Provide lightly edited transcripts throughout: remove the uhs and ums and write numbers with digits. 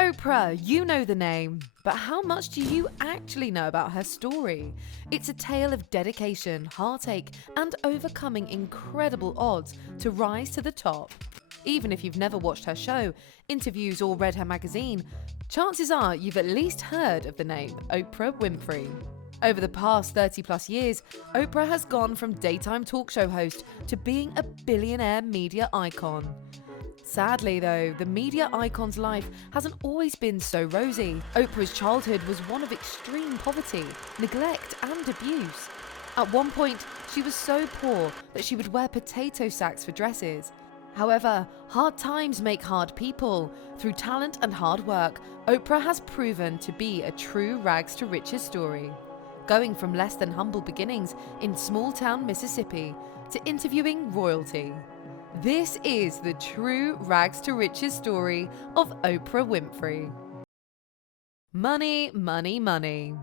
Oprah, you know the name, but how much do you actually know about her story? It's a tale of dedication, heartache, and overcoming incredible odds to rise to the top. Even if you've never watched her show, interviews, or read her magazine, chances are you've at least heard of the name Oprah Winfrey. Over the past 30+ years, Oprah has gone from daytime talk show host to being a billionaire media icon. Sadly though, the media icon's life hasn't always been so rosy. Oprah's childhood was one of extreme poverty, neglect and abuse. At one point, she was so poor that she would wear potato sacks for dresses. However, hard times make hard people. Through talent and hard work, Oprah has proven to be a true rags to riches story. Going from less than humble beginnings in small-town Mississippi to interviewing royalty. This is the true rags to riches story of Oprah Winfrey. Money, money, money.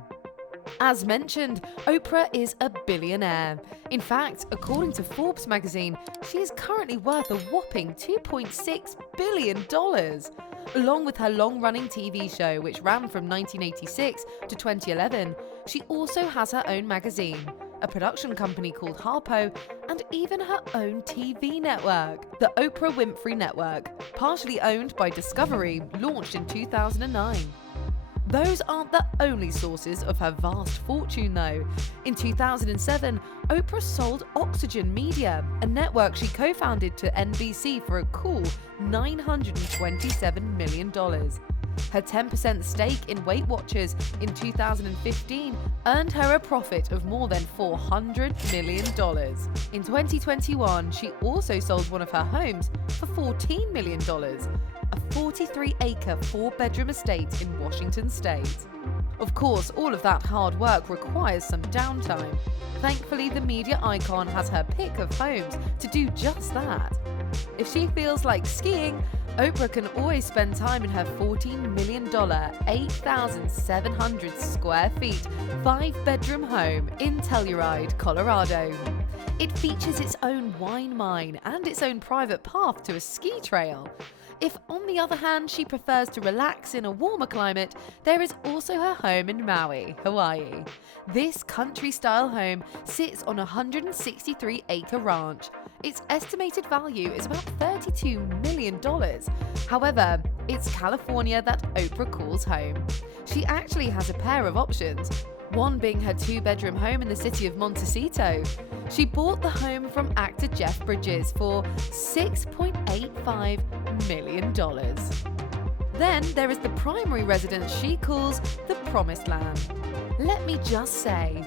As mentioned, Oprah is a billionaire. In fact, according to Forbes magazine, she is currently worth a whopping $2.6 billion. Along with her long-running TV show, which ran from 1986 to 2011, she also has her own magazine, a production company called Harpo, and even her own TV network, the Oprah Winfrey Network, partially owned by Discovery, launched in 2009. Those aren't the only sources of her vast fortune though. In 2007, Oprah sold Oxygen Media, a network she co-founded to NBC for a cool $927 million. Her 10% stake in Weight Watchers in 2015 earned her a profit of more than $400 million. In 2021, she also sold one of her homes for $14 million, a 43-acre, 4-bedroom estate in Washington state. Of course, all of that hard work requires some downtime. Thankfully, the media icon has her pick of homes to do just that. If she feels like skiing, Oprah can always spend time in her $14 million, 8,700 square feet, 5-bedroom home in Telluride, Colorado. It features its own wine mine and its own private path to a ski trail. If, on the other hand, she prefers to relax in a warmer climate, there is also her home in Maui, Hawaii. This country-style home sits on a 163-acre ranch. Its estimated value is about $32 million. However, it's California that Oprah calls home. She actually has a pair of options, one being her 2-bedroom home in the city of Montecito. She bought the home from actor Jeff Bridges for $6.85 million. Then there is the primary residence she calls the Promised Land. Let me just say,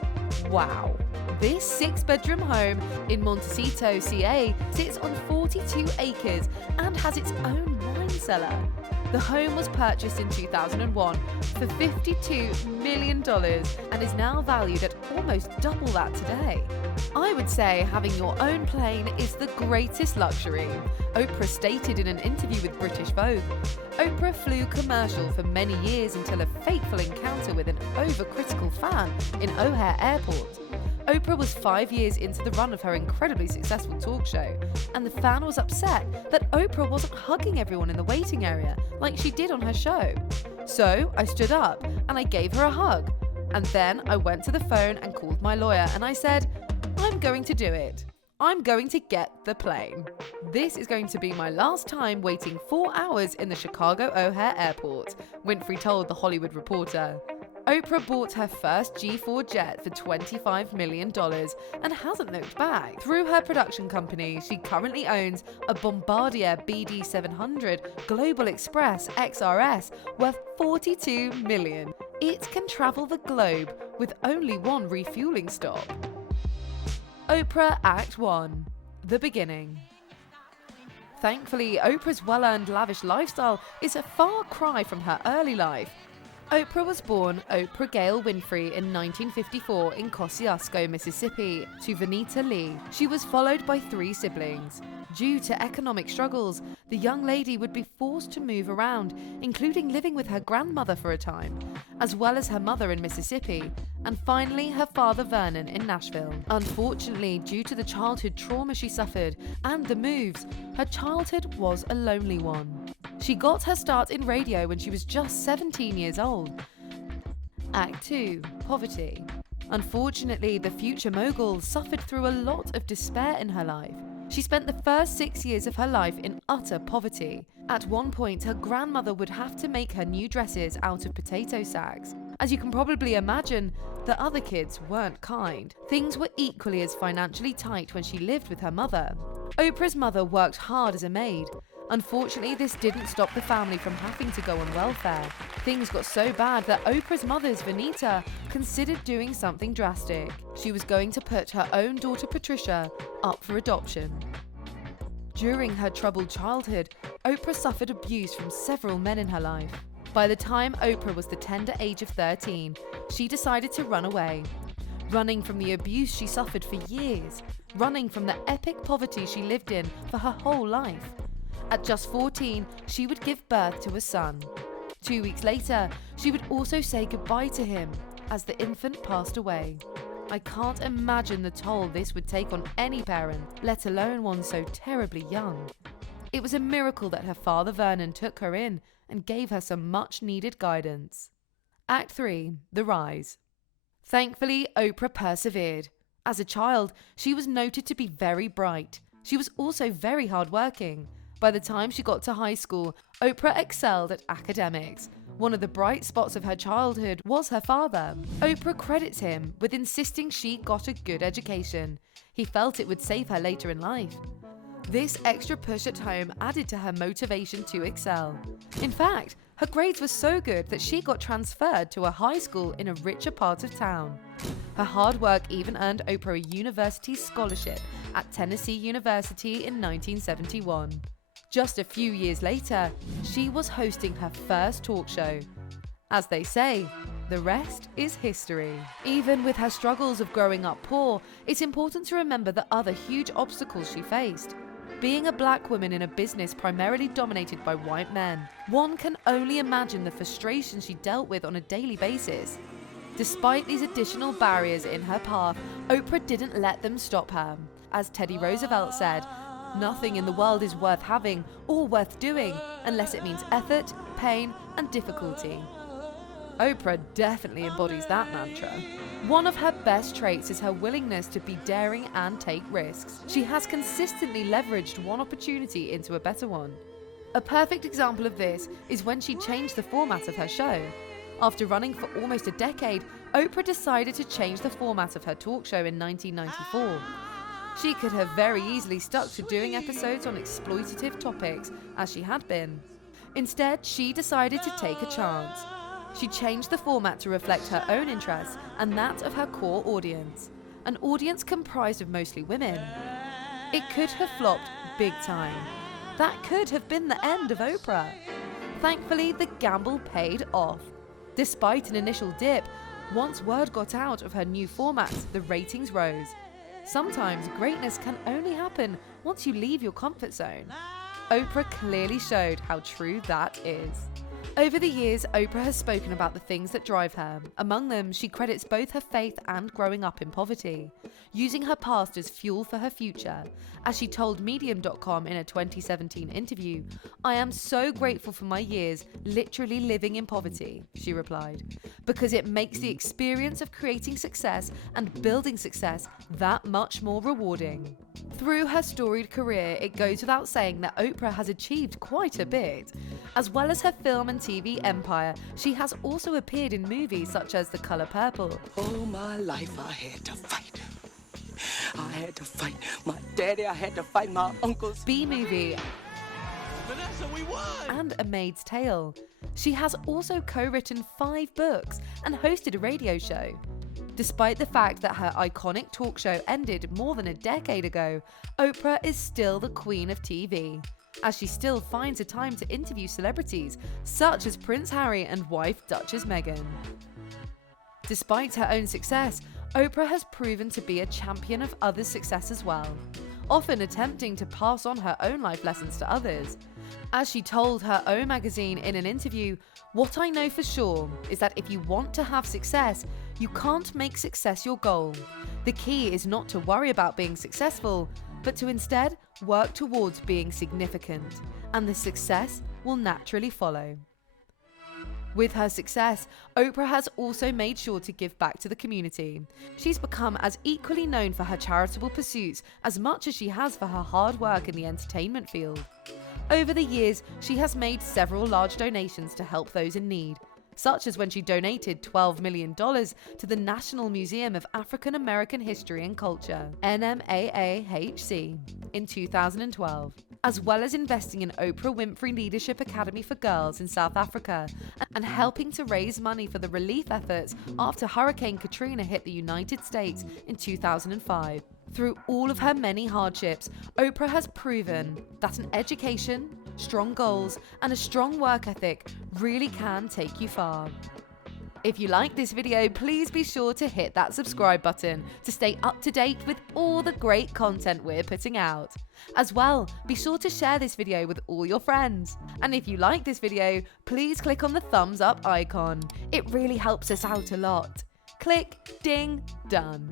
wow. This 6-bedroom home in Montecito, CA sits on 42 acres and has its own wine cellar. The home was purchased in 2001 for $52 million and is now valued at almost double that today. I would say having your own plane is the greatest luxury. Oprah stated in an interview with British Vogue. Oprah flew commercial for many years until a fateful encounter with an overcritical fan in O'Hare Airport. Oprah was 5 years into the run of her incredibly successful talk show, and the fan was upset that Oprah wasn't hugging everyone in the waiting area like she did on her show. So I stood up and I gave her a hug. And then I went to the phone and called my lawyer and I said, I'm going to do it. I'm going to get the plane. This is going to be my last time waiting 4 hours in the Chicago O'Hare Airport, Winfrey told The Hollywood Reporter. Oprah bought her first G4 jet for $25 million and hasn't looked back. Through her production company, she currently owns a Bombardier BD700 Global Express XRS worth $42 million. It can travel the globe with only one refueling stop. Oprah Act 1 – The Beginning. Thankfully, Oprah's well-earned lavish lifestyle is a far cry from her early life. Oprah was born Oprah Gail Winfrey in 1954 in Kosciuszko, Mississippi, to Venita Lee. She was followed by 3 siblings. Due to economic struggles, the young lady would be forced to move around, including living with her grandmother for a time, as well as her mother in Mississippi, and finally her father Vernon in Nashville. Unfortunately, due to the childhood trauma she suffered and the moves, her childhood was a lonely one. She got her start in radio when she was just 17 years old. Act 2. Poverty. Unfortunately, the future mogul suffered through a lot of despair in her life. She spent the first 6 years of her life in utter poverty. At one point, her grandmother would have to make her new dresses out of potato sacks. As you can probably imagine, the other kids weren't kind. Things were equally as financially tight when she lived with her mother. Oprah's mother worked hard as a maid. Unfortunately, this didn't stop the family from having to go on welfare. Things got so bad that Oprah's mother's Vanita considered doing something drastic. She was going to put her own daughter Patricia up for adoption. During her troubled childhood, Oprah suffered abuse from several men in her life. By the time Oprah was the tender age of 13, she decided to run away. Running from the abuse she suffered for years, running from the epic poverty she lived in for her whole life. At just 14, she would give birth to a son. 2 weeks later, she would also say goodbye to him as the infant passed away. I can't imagine the toll this would take on any parent, let alone one so terribly young. It was a miracle that her father Vernon took her in and gave her some much-needed guidance. Act 3. The Rise. Thankfully, Oprah persevered. As a child, she was noted to be very bright. She was also very hardworking. By the time she got to high school, Oprah excelled at academics. One of the bright spots of her childhood was her father. Oprah credits him with insisting she got a good education. He felt it would save her later in life. This extra push at home added to her motivation to excel. In fact, her grades were so good that she got transferred to a high school in a richer part of town. Her hard work even earned Oprah a university scholarship at Tennessee University in 1971. Just a few years later, she was hosting her first talk show. As they say, the rest is history. Even with her struggles of growing up poor, it's important to remember the other huge obstacles she faced. Being a black woman in a business primarily dominated by white men, one can only imagine the frustration she dealt with on a daily basis. Despite these additional barriers in her path, Oprah didn't let them stop her. As Teddy Roosevelt said, "Nothing in the world is worth having or worth doing unless it means effort, pain, and difficulty." Oprah definitely embodies that mantra. One of her best traits is her willingness to be daring and take risks. She has consistently leveraged one opportunity into a better one. A perfect example of this is when she changed the format of her show. After running for almost a decade, Oprah decided to change the format of her talk show in 1994. She could have very easily stuck to doing episodes on exploitative topics, as she had been. Instead, she decided to take a chance. She changed the format to reflect her own interests and that of her core audience, an audience comprised of mostly women. It could have flopped big time. That could have been the end of Oprah. Thankfully, the gamble paid off. Despite an initial dip, once word got out of her new format, the ratings rose. Sometimes greatness can only happen once you leave your comfort zone. Oprah clearly showed how true that is. Over the years, Oprah has spoken about the things that drive her. Among them, she credits both her faith and growing up in poverty, using her past as fuel for her future. As she told Medium.com in a 2017 interview, "I am so grateful for my years literally living in poverty," she replied, "because it makes the experience of creating success and building success that much more rewarding." Through her storied career, it goes without saying that Oprah has achieved quite a bit. As well as her film and TV empire, she has also appeared in movies such as The Color Purple. All my life I had to fight. I had to fight my daddy, I had to fight my uncles. B-movie. Vanessa, we won! And A Maid's Tale. She has also co-written 5 books and hosted a radio show. Despite the fact that her iconic talk show ended more than a decade ago, Oprah is still the queen of TV, as she still finds a time to interview celebrities such as Prince Harry and wife Duchess Meghan. Despite her own success, Oprah has proven to be a champion of others' success as well, often attempting to pass on her own life lessons to others. As she told her own magazine in an interview, "What I know for sure is that if you want to have success, you can't make success your goal. The key is not to worry about being successful, but to instead work towards being significant, and the success will naturally follow. With her success, Oprah has also made sure to give back to the community. She's become as equally known for her charitable pursuits as much as she has for her hard work in the entertainment field. Over the years, she has made several large donations to help those in need, such as when she donated $12 million to the National Museum of African American History and Culture, NMAAHC, in 2012, as well as investing in Oprah Winfrey Leadership Academy for Girls in South Africa and helping to raise money for the relief efforts after Hurricane Katrina hit the United States in 2005. Through all of her many hardships, Oprah has proven that an education, strong goals, and a strong work ethic really can take you far. If you like this video, please be sure to hit that subscribe button to stay up to date with all the great content we're putting out. As well, be sure to share this video with all your friends. And if you like this video, please click on the thumbs up icon. It really helps us out a lot. Click, ding, done.